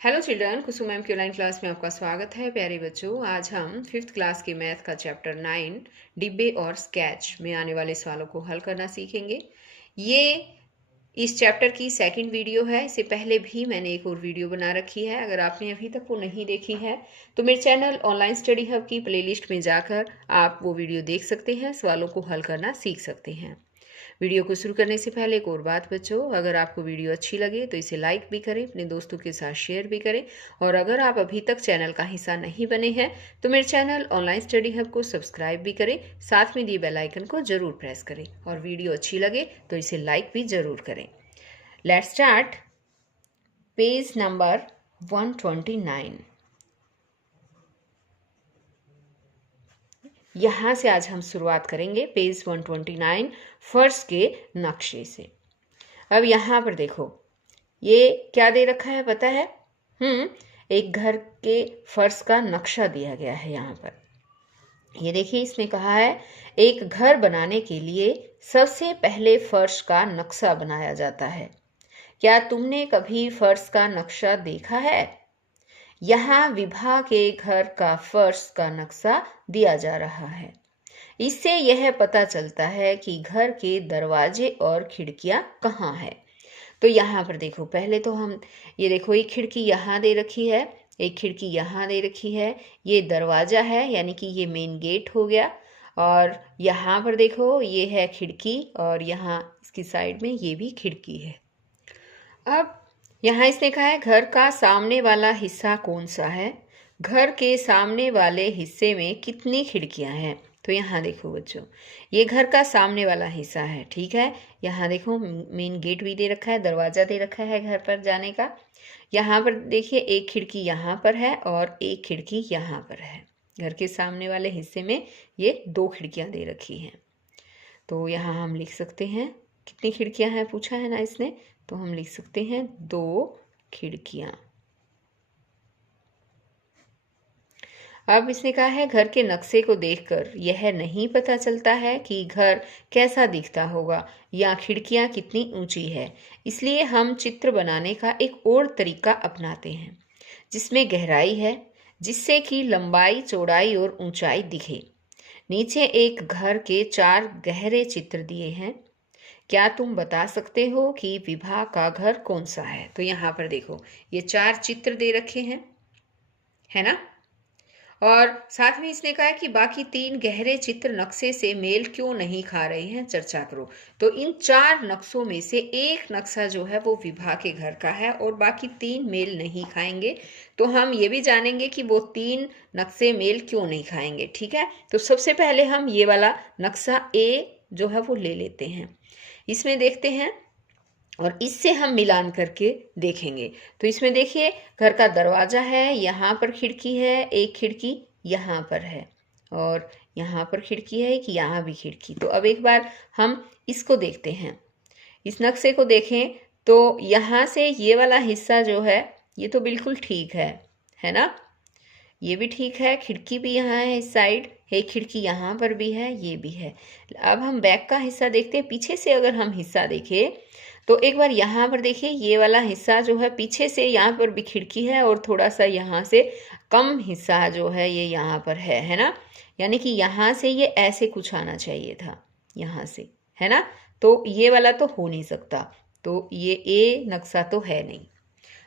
Hello children, कुसुम ma'am की online class में आपका स्वागत है। प्यारे बच्चों, आज हम 5th क्लास के मैथ का चैप्टर 9 डिब्बे और स्केच में आने वाले सवालों को हल करना सीखेंगे। ये इस चैप्टर की सेकंड वीडियो है। इससे पहले भी मैंने एक और वीडियो बना रखी है। अगर आपने अभी तक वो नहीं देखी है तो मेरे चैनल ऑनलाइन स्टडी हब की प्लेलिस्ट में जाकर आप वो वीडियो देख सकते हैं, सवालों को हल करना सीख सकते हैं। वीडियो को शुरू करने से पहले एक और बात बच्चों, अगर आपको वीडियो अच्छी लगे तो इसे लाइक भी करें, अपने दोस्तों के साथ शेयर भी करें। और अगर आप अभी तक चैनल का हिस्सा नहीं बने हैं तो मेरे चैनल ऑनलाइन स्टडी हब को सब्सक्राइब भी करें, साथ में दिए बेल आइकन को जरूर प्रेस करें। और वीडियो अच्छी लगे तो इसे लाइक भी जरूर करें। Let's start. Page number 129। यहाँ से आज हम शुरुआत करेंगे पेज 129 फर्श के नक्शे से। अब यहाँ पर देखो, ये क्या दे रखा है पता है? एक घर के फर्श का नक्शा दिया गया है। यहाँ पर ये देखिए, इसमें कहा है एक घर बनाने के लिए सबसे पहले फर्श का नक्शा बनाया जाता है। क्या तुमने कभी फर्श का नक्शा देखा है? यहाँ विभा के घर का फर्श का नक्शा दिया जा रहा है। इससे यह पता चलता है कि घर के दरवाजे और खिड़कियां कहाँ है। तो यहाँ पर देखो, पहले तो हम ये देखो, एक खिड़की यहाँ दे रखी है, एक खिड़की यहाँ दे रखी है। ये दरवाजा है, यानी कि ये मेन गेट हो गया। और यहाँ पर देखो, ये है खिड़की, और यहाँ इसकी साइड में ये भी खिड़की है। अब यहाँ इसने कहा है घर का सामने वाला हिस्सा कौन सा है, घर के सामने वाले हिस्से में कितनी खिड़कियां हैं। तो यहाँ देखो बच्चों, ये घर का सामने वाला हिस्सा है, ठीक है। यहाँ देखो, मेन गेट भी दे रखा है, दरवाजा दे रखा है घर पर जाने का। यहाँ पर देखिए, एक खिड़की यहाँ पर है और एक खिड़की यहाँ पर है। घर के सामने वाले हिस्से में ये 2 खिड़कियाँ दे रखी हैं। तो यहाँ हम लिख सकते हैं, कितनी खिड़कियाँ हैं पूछा है ना इसने, तो हम लिख सकते हैं 2 खिड़कियाँ। अब इसने कहा है घर के नक्शे को देखकर यह नहीं पता चलता है कि घर कैसा दिखता होगा या खिड़कियाँ कितनी ऊंची है, इसलिए हम चित्र बनाने का एक और तरीका अपनाते हैं जिसमें गहराई है, जिससे कि लंबाई, चौड़ाई और ऊंचाई दिखे। नीचे एक घर के 4 गहरे चित्र दिए हैं। क्या तुम बता सकते हो कि विभा का घर कौन सा है? तो यहाँ पर देखो, ये 4 चित्र दे रखे हैं, है ना। और साथ में इसने कहा है कि बाकी 3 गहरे चित्र नक्शे से मेल क्यों नहीं खा रहे हैं, चर्चा करो। तो इन 4 नक्शों में से एक नक्शा जो है वो विभा के घर का है और बाकी 3 मेल नहीं खाएंगे। तो हम ये भी जानेंगे कि वो 3 नक्शे मेल क्यों नहीं खाएंगे, ठीक है। तो सबसे पहले हम ये वाला नक्शा ए जो है वो ले लेते हैं, इसमें देखते हैं और इससे हम मिलान करके देखेंगे। तो इसमें देखिए, घर का दरवाजा है, यहाँ पर खिड़की है, एक खिड़की यहाँ पर है, और यहाँ पर खिड़की है, कि यहाँ भी खिड़की। तो अब एक बार हम इसको देखते हैं, इस नक्शे को देखें तो यहाँ से ये वाला हिस्सा जो है ये तो बिल्कुल ठीक है ना। ये भी ठीक है, खिड़की भी यहाँ है, इस साइड है खिड़की, यहाँ पर भी है, ये भी है। अब हम बैक का हिस्सा देखते हैं। पीछे से अगर हम हिस्सा देखें तो एक बार यहाँ पर देखिए, ये वाला हिस्सा जो है पीछे से, यहाँ पर भी खिड़की है और थोड़ा सा यहाँ से कम हिस्सा जो है ये यहाँ पर है ना। यानी कि यहाँ से ये ऐसे कुछ आना चाहिए था, यहाँ से, है ना। तो ये वाला तो हो नहीं सकता, तो ये ए नक्शा तो है नहीं।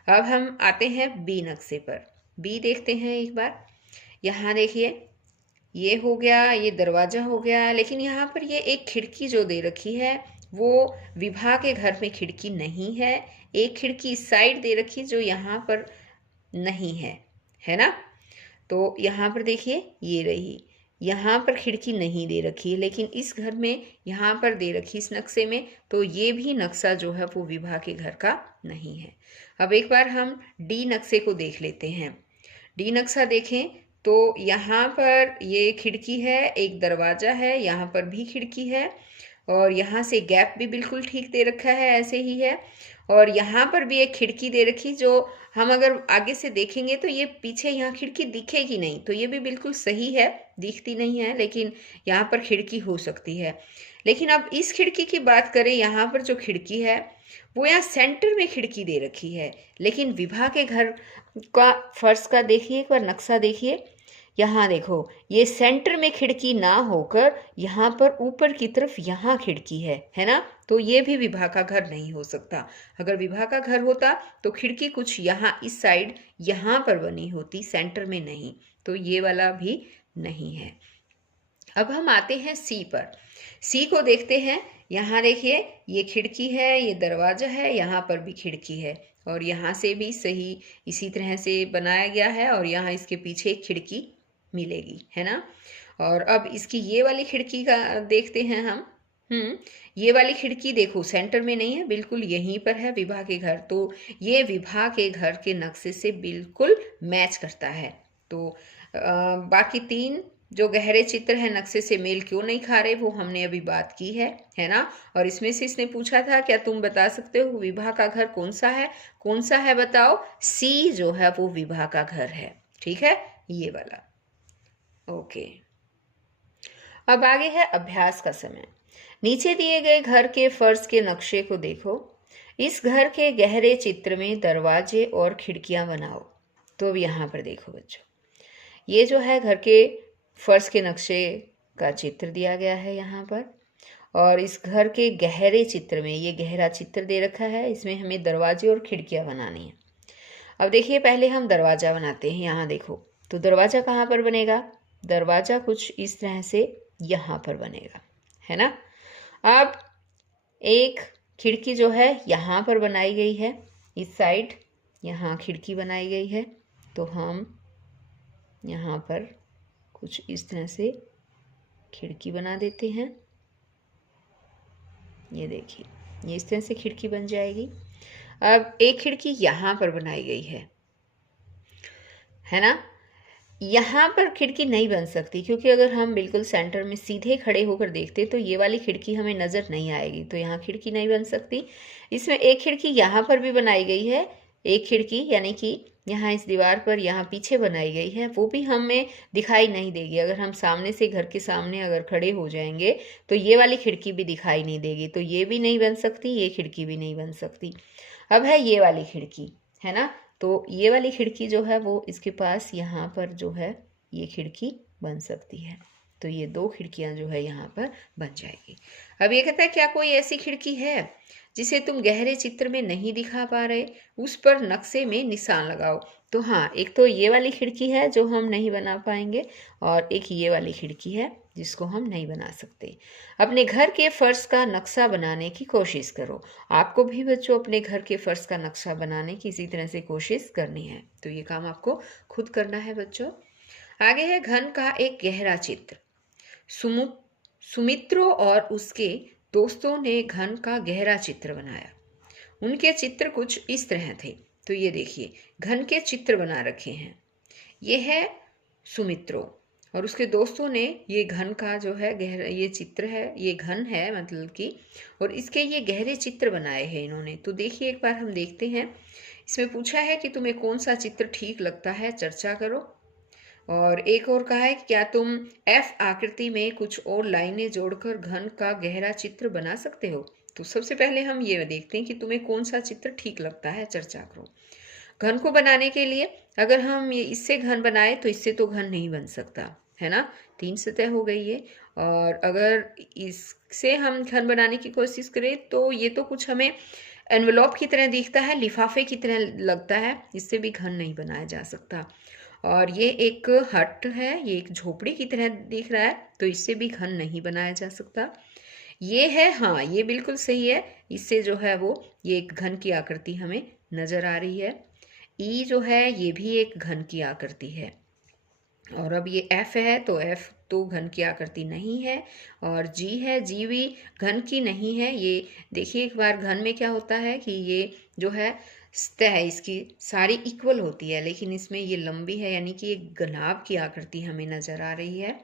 अब हम आते हैं बी नक्शे पर। बी देखते हैं एक बार। यहाँ देखिए, ये हो गया, ये दरवाजा हो गया, लेकिन यहाँ पर ये एक खिड़की जो दे रखी है वो विभा के घर में खिड़की नहीं है। एक खिड़की इस साइड दे रखी जो यहाँ पर नहीं है ना। तो यहाँ पर देखिए, ये रही, यहाँ पर खिड़की नहीं दे रखी है, लेकिन इस घर में यहाँ पर दे रखी इस नक्शे में। तो ये भी नक्शा जो है वो विभा के घर का नहीं है। अब एक बार हम डी नक्शे को देख लेते हैं। डी नक्शा देखें तो यहाँ पर ये खिड़की है, एक दरवाजा है, यहाँ पर भी खिड़की है, और यहाँ से गैप भी बिल्कुल ठीक दे रखा है, ऐसे ही है। और यहाँ पर भी एक खिड़की दे रखी, जो हम अगर आगे से देखेंगे तो ये पीछे यहाँ खिड़की दिखेगी नहीं, तो ये भी बिल्कुल सही है, दिखती नहीं है, लेकिन यहाँ पर खिड़की हो सकती है। लेकिन अब इस खिड़की की बात करें, यहाँ पर जो खिड़की है वो यहाँ सेंटर में खिड़की दे रखी है, लेकिन विभा के घर का फर्श का देखिए एक बार नक्शा देखिए। यहाँ देखो, ये सेंटर में खिड़की ना होकर यहाँ पर ऊपर की तरफ यहाँ खिड़की है ना। तो ये भी विभा का घर नहीं हो सकता। अगर विभा का घर होता तो खिड़की कुछ यहाँ इस साइड यहाँ पर बनी होती, सेंटर में नहीं। तो ये वाला भी नहीं है। अब हम आते हैं सी पर। सी को देखते हैं। यहाँ देखिए, ये खिड़की है, ये दरवाजा है, यहाँ पर भी खिड़की है और यहाँ से भी सही इसी तरह से बनाया गया है और यहाँ इसके पीछे एक खिड़की मिलेगी, है ना। और अब इसकी ये वाली खिड़की का देखते हैं हम। ये वाली खिड़की देखो सेंटर में नहीं है, बिल्कुल यहीं पर है विभा के घर। तो ये विभा के घर के नक्शे से बिल्कुल मैच करता है। तो बाकी तीन जो गहरे चित्र है नक्शे से मेल क्यों नहीं खा रहे, वो हमने अभी बात की है ना। और इसमें से इसने पूछा था क्या तुम बता सकते हो विभा का घर कौन सा है बताओ। सी जो है वो विभा का घर है, ठीक है, ये वाला। ओके, अब आगे है अभ्यास का समय। नीचे दिए गए घर के फर्श के नक्शे को देखो। इस घर के गहरे चित्र में दरवाजे और खिड़कियां बनाओ। तो अब यहाँ पर देखो बच्चों, ये जो है घर के फर्श के नक्शे का चित्र दिया गया है यहाँ पर। और इस घर के गहरे चित्र में ये गहरा चित्र दे रखा है, इसमें हमें दरवाजे और खिड़कियां बनानी है। अब देखिए, पहले हम दरवाजा बनाते हैं। यहाँ देखो, तो दरवाजा कहाँ पर बनेगा, दरवाजा कुछ इस तरह से यहाँ पर बनेगा, है ना। अब एक खिड़की जो है यहाँ पर बनाई गई है, इस साइड यहाँ खिड़की बनाई गई है। तो हम यहाँ पर कुछ इस तरह से खिड़की बना देते हैं। ये देखिए, ये इस तरह से खिड़की बन जाएगी। अब एक खिड़की यहाँ पर बनाई गई है ना। यहाँ पर खिड़की नहीं बन सकती, क्योंकि अगर हम बिल्कुल सेंटर में सीधे खड़े होकर देखते तो ये वाली खिड़की हमें नज़र नहीं आएगी, तो यहाँ खिड़की नहीं बन सकती। इसमें एक खिड़की यहाँ पर भी बनाई गई है, एक खिड़की यानी कि यहाँ इस दीवार पर यहाँ पीछे बनाई गई है, वो भी हमें दिखाई नहीं देगी। अगर हम सामने से घर के सामने अगर खड़े हो जाएंगे तो ये वाली खिड़की भी दिखाई नहीं देगी, तो ये भी नहीं बन सकती, ये खिड़की भी नहीं बन सकती। अब है ये वाली खिड़की, है ना। तो ये वाली खिड़की जो है वो इसके पास यहाँ पर जो है ये खिड़की बन सकती है। तो ये दो खिड़कियाँ जो है यहाँ पर बन जाएगी। अब ये कहता है क्या कोई ऐसी खिड़की है जिसे तुम गहरे चित्र में नहीं दिखा पा रहे, उस पर नक्शे में निशान लगाओ। तो हाँ, एक तो ये वाली खिड़की है जो हम नहीं बना पाएंगे और एक ये वाली खिड़की है जिसको हम नहीं बना सकते। अपने घर के फर्श का नक्शा बनाने की कोशिश करो। आपको भी बच्चों अपने घर के फर्श का नक्शा बनाने की इसी तरह से कोशिश करनी है। तो ये काम आपको खुद करना है बच्चों। आगे है घन का एक गहरा चित्र। सुमित्रो और उसके दोस्तों ने घन का गहरा चित्र बनाया। उनके चित्र कुछ इस तरह थे। तो ये देखिए, घन के चित्र बना रखे हैं। ये है सुमित्रो और उसके दोस्तों ने ये घन का जो है गहरा ये चित्र है, ये घन है मतलब कि, और इसके ये गहरे चित्र बनाए हैं इन्होंने। तो देखिए एक बार हम देखते हैं। इसमें पूछा है कि तुम्हें कौन सा चित्र ठीक लगता है, चर्चा करो। और एक और कहा है कि क्या तुम एफ आकृति में कुछ और लाइनें जोड़कर घन का गहरा चित्र बना सकते हो। तो सबसे पहले हम ये देखते हैं कि तुम्हें कौन सा चित्र ठीक लगता है, चर्चा करो। घन को बनाने के लिए अगर हम ये इससे घन बनाए तो इससे तो घन नहीं बन सकता, है ना। 3 सतह हो गई है। और अगर इससे हम घन बनाने की कोशिश करें तो ये तो कुछ हमें एनवेलॉप की तरह दिखता है, लिफाफे की तरह लगता है, इससे भी घन नहीं बनाया जा सकता। और ये एक हट है, ये एक झोपड़ी की तरह दिख रहा है, तो इससे भी घन नहीं बनाया जा सकता। ये है, हाँ ये बिल्कुल सही है, इससे जो है वो ये एक घन की आकृति हमें नजर आ रही है। ई जो है ये भी एक घन की आकृति है। और अब ये एफ है तो एफ तो घन की आकृति नहीं है। और जी है, जी भी घन की नहीं है। ये देखिए एक बार घन में क्या होता है कि ये जो है सतह इसकी सारी इक्वल होती है, लेकिन इसमें ये लंबी है, यानी कि एक घनाभ की आकृति हमें नजर आ रही है।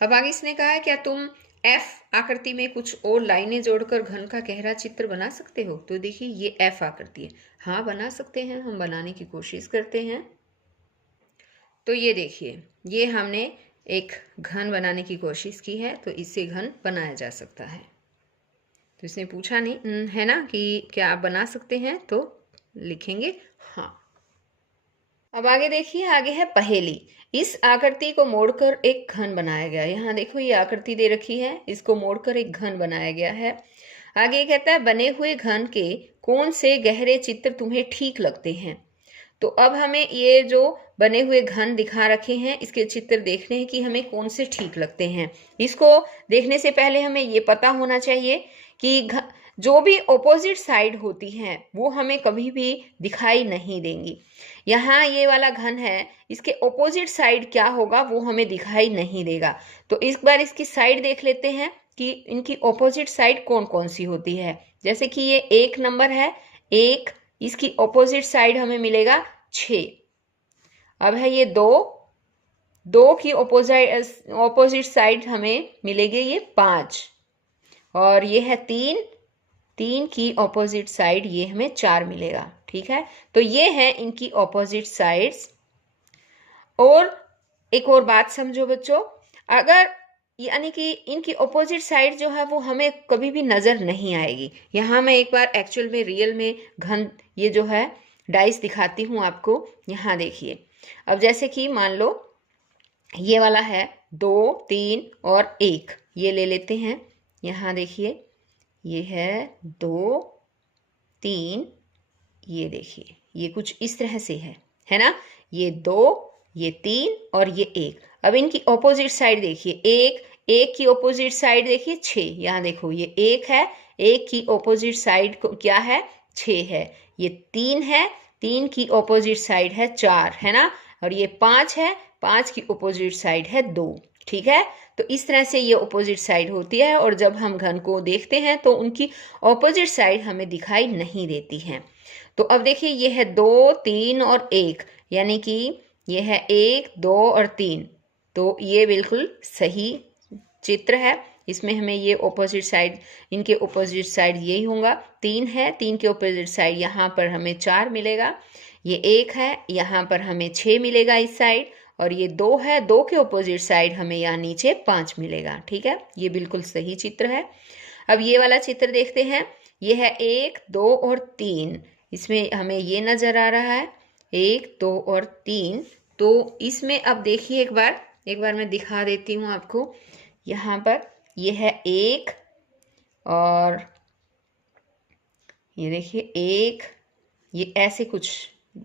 अब आगे इसने कहा है क्या तुम एफ आकृति में कुछ और लाइनें जोड़कर घन का गहरा चित्र बना सकते हो। तो देखिए ये एफ आकृति है, हाँ बना सकते हैं, हम बनाने की कोशिश करते हैं। तो ये देखिए, ये हमने एक घन बनाने की कोशिश की है, तो इससे घन बनाया जा सकता है। तो इसने पूछा नहीं है ना कि क्या आप बना सकते हैं, तो लिखेंगे हाँ। अब आगे देखिए, आगे है पहेली। इस आकृति को मोड़कर एक घन बनाया गया। यहाँ देखो ये आकृति दे रखी है, इसको मोड़कर एक घन बनाया गया है। आगे कहता है बने हुए घन के कौन से गहरे चित्र तुम्हें ठीक लगते हैं। तो अब हमें ये जो बने हुए घन दिखा रखे हैं, इसके चित्र देखने हैं कि हमें कौन से ठीक लगते हैं। इसको देखने से पहले हमें ये पता होना चाहिए कि जो भी ऑपोजिट साइड होती हैं वो हमें कभी भी दिखाई नहीं देंगी। यहाँ ये वाला घन है, इसके ऑपोजिट साइड क्या होगा वो हमें दिखाई नहीं देगा। तो इस बार इसकी साइड देख लेते हैं कि इनकी ऑपोजिट साइड कौन कौन सी होती है। जैसे कि ये 1 नंबर है, 1, इसकी ऑपोजिट साइड हमें मिलेगा 6। अब है ये 2, 2 की ऑपोजिट साइड हमें मिलेगी ये 5। और ये है 3, 3 की ऑपोजिट साइड ये हमें 4 मिलेगा। ठीक है, तो ये है इनकी ऑपोजिट साइड्स। और एक और बात समझो बच्चों, अगर यानी कि इनकी ऑपोजिट साइड जो है वो हमें कभी भी नजर नहीं आएगी। यहाँ मैं एक बार एक्चुअल में रियल में घन ये जो है डाइस दिखाती हूँ आपको। यहाँ देखिए, अब जैसे कि मान लो ये वाला है 2, 3 और 1, ये ले लेते हैं। यहाँ देखिए ये है 2, 3, ये देखिए ये कुछ इस तरह से है ना। ये 2, ये 3 और ये 1। अब इनकी ऑपोजिट साइड देखिए, 1 की ऑपोजिट साइड देखिए 6। यहाँ देखो ये 1 है, 1 की ऑपोजिट साइड क्या है 6 है। ये 3 है, 3 की ऑपोजिट साइड है 4 है ना। और ये 5 है, 5 की ऑपोजिट साइड है 2। ठीक है, तो इस तरह से ये ऑपोजिट साइड होती है। और जब हम घन को देखते हैं तो उनकी ऑपोजिट साइड हमें दिखाई नहीं देती है। तो अब देखिए ये है 2, 3 और 1, यानी कि ये है 1, 2 और 3। तो ये बिल्कुल सही चित्र है। इसमें हमें ये ऑपोजिट साइड, इनके ऑपोजिट साइड यही होगा। 3 है, 3 के ऑपोजिट साइड यहाँ पर हमें 4 मिलेगा। ये 1 है, यहाँ पर हमें 6 मिलेगा इस साइड। और ये 2 है, 2 के ऑपोजिट साइड हमें यहाँ नीचे 5 मिलेगा। ठीक है, ये बिल्कुल सही चित्र है। अब ये वाला चित्र देखते हैं। ये है 1, 2 और 3। इसमें हमें ये नजर आ रहा है 1, 2 और 3। तो इसमें अब देखिए एक बार मैं दिखा देती हूँ आपको। यहाँ पर ये है 1 और ये देखिए 1, ये ऐसे कुछ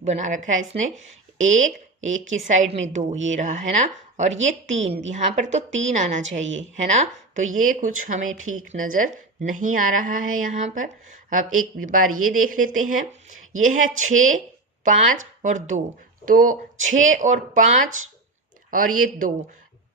बना रखा है इसने। 1 की साइड में 2 ये रहा है ना। और ये 3, यहाँ पर तो 3 आना चाहिए है ना। तो ये कुछ हमें ठीक नज़र नहीं आ रहा है यहाँ पर। अब एक बार ये देख लेते हैं। ये है 6, 5 और 2। तो 6 और 5 और ये 2,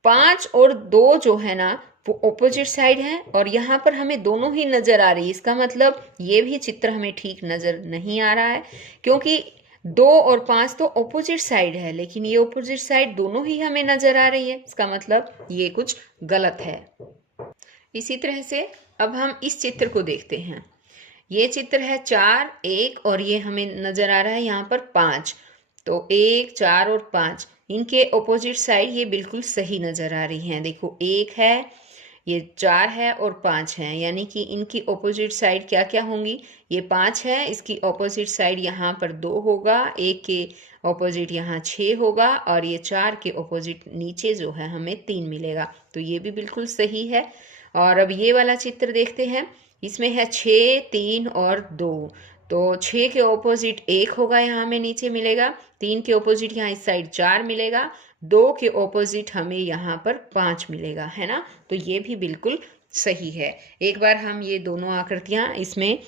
5 और 2 जो है ना वो ऑपोजिट साइड है। और यहाँ पर हमें दोनों ही नजर आ रही है। इसका मतलब ये भी चित्र हमें ठीक नजर नहीं आ रहा है, क्योंकि 2 और 5 तो ऑपोजिट साइड है, लेकिन ये ऑपोजिट साइड दोनों ही हमें नजर आ रही है। इसका मतलब ये कुछ गलत है। इसी तरह से अब हम इस चित्र को देखते हैं। ये चित्र है 4, 1 और ये हमें नजर आ रहा है यहाँ पर 5। तो 1, 4 और 5, इनके ऑपोजिट साइड ये बिल्कुल सही नजर आ रही हैं। देखो 1 है, ये 4 है और 5 है, यानी कि इनकी ऑपोजिट साइड क्या क्या होंगी। ये 5 है, इसकी ऑपोजिट साइड यहाँ पर 2 होगा, 1 के ऑपोजिट यहाँ 6 होगा और ये 4 के ऑपोजिट नीचे जो है हमें 3 मिलेगा। तो ये भी बिल्कुल सही है। और अब ये वाला चित्र देखते हैं। इसमें है 6, 3 और 2। तो 6 के ऑपोजिट 1 होगा, यहाँ हमें नीचे मिलेगा। 3 के ऑपोजिट यहाँ इस साइड 4 मिलेगा। 2 के ऑपोजिट हमें यहाँ पर 5 मिलेगा, है ना। तो ये भी बिल्कुल सही है। एक बार हम ये दोनों आकृतियाँ इसमें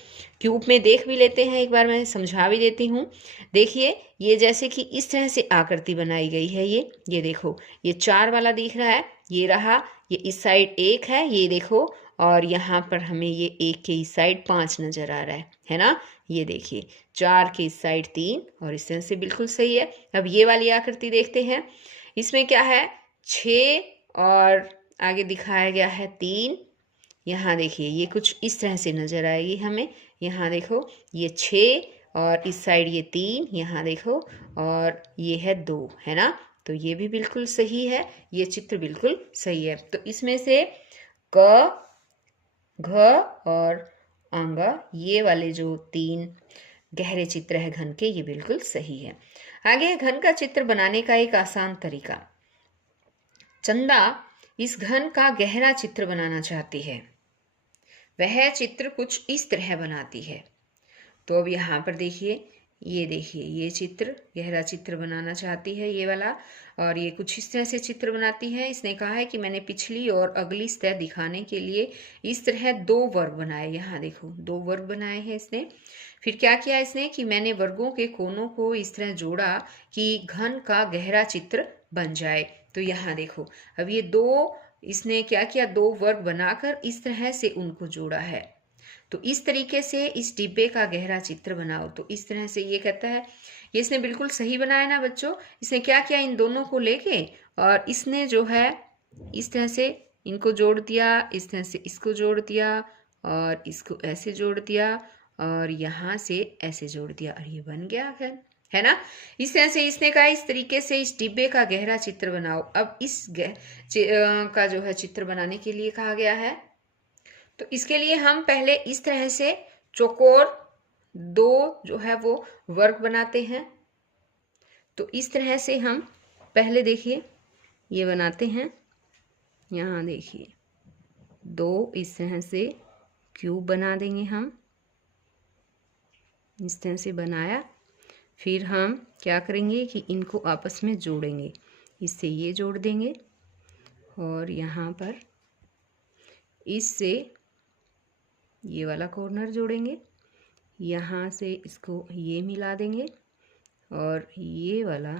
क्यूब में देख भी लेते हैं। एक बार मैं समझा भी देती हूँ। देखिए ये जैसे कि इस तरह से आकृति बनाई गई है। ये देखो, ये 4 वाला दिख रहा है, ये रहा। ये इस साइड 1 है, ये देखो। और यहाँ पर हमें ये 1 के इस साइड 5 नजर आ रहा है ना। ये देखिए 4 के इस साइड 3 और इस तरह से बिल्कुल सही है। अब ये वाली आकृति देखते हैं। इसमें क्या है 6 और आगे दिखाया गया है 3। यहाँ देखिए ये कुछ इस तरह से नजर आएगी हमें। यहाँ देखो ये 6 और इस साइड ये 3, यहाँ देखो, और ये है 2, है ना। तो ये भी बिल्कुल सही है, ये चित्र बिल्कुल सही है। तो इसमें से क, घ और आंगा, ये वाले जो 3 गहरे चित्र है घन के, ये बिल्कुल सही है। आगे है घन का चित्र बनाने का एक आसान तरीका। चंदा इस घन का गहरा चित्र बनाना चाहती है। वह चित्र कुछ इस तरह बनाती है। तो अब यहाँ पर देखिए, ये चित्र, गहरा चित्र बनाना चाहती है ये वाला, और ये कुछ इस तरह से चित्र बनाती है। इसने कहा है कि मैंने पिछली और अगली सतह दिखाने के लिए इस तरह 2 वर्ग बनाए। यहाँ देखो 2 वर्ग बनाए हैं इसने। फिर क्या किया इसने कि मैंने वर्गों के कोनों को इस तरह जोड़ा कि घन का गहरा चित्र बन जाए। तो यहाँ देखो, अब ये 2 इसने क्या किया, 2 वर्ग बनाकर इस तरह से उनको जोड़ा है। तो इस तरीके से इस डिब्बे का गहरा चित्र बनाओ। तो इस तरह से ये कहता है, ये इसने बिल्कुल सही बनाया ना बच्चों। इसने क्या किया, इन दोनों को लेके और इसने जो है इस तरह से इनको जोड़ दिया, इस तरह से इसको जोड़ दिया और इसको ऐसे जोड़ दिया और यहाँ से ऐसे जोड़ दिया और ये बन गया है ना। इस तरह से इसने कहा इस तरीके से इस डिब्बे का गहरा चित्र बनाओ। अब इस का जो है चित्र बनाने के लिए कहा गया है, तो इसके लिए हम पहले इस तरह से चौकोर 2 जो है वो वर्ग बनाते हैं। तो इस तरह से हम पहले देखिए ये बनाते हैं। यहाँ देखिए 2 इस तरह से क्यूब बना देंगे हम, इस तरह से बनाया। फिर हम क्या करेंगे कि इनको आपस में जोड़ेंगे, इससे ये जोड़ देंगे और यहाँ पर इससे ये वाला कॉर्नर जोड़ेंगे, यहाँ से इसको ये मिला देंगे और ये वाला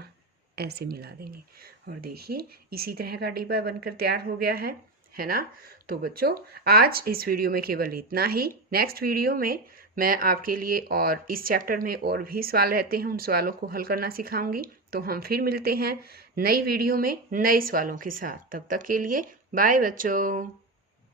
ऐसे मिला देंगे। और देखिए इसी तरह का डिब्बा बनकर तैयार हो गया है ना। तो बच्चों आज इस वीडियो में केवल इतना ही। नेक्स्ट वीडियो में मैं आपके लिए और इस चैप्टर में और भी सवाल रहते हैं, उन सवालों को हल करना सिखाऊंगी। तो हम फिर मिलते हैं नई वीडियो में नए सवालों के साथ। तब तक के लिए बाय बच्चों।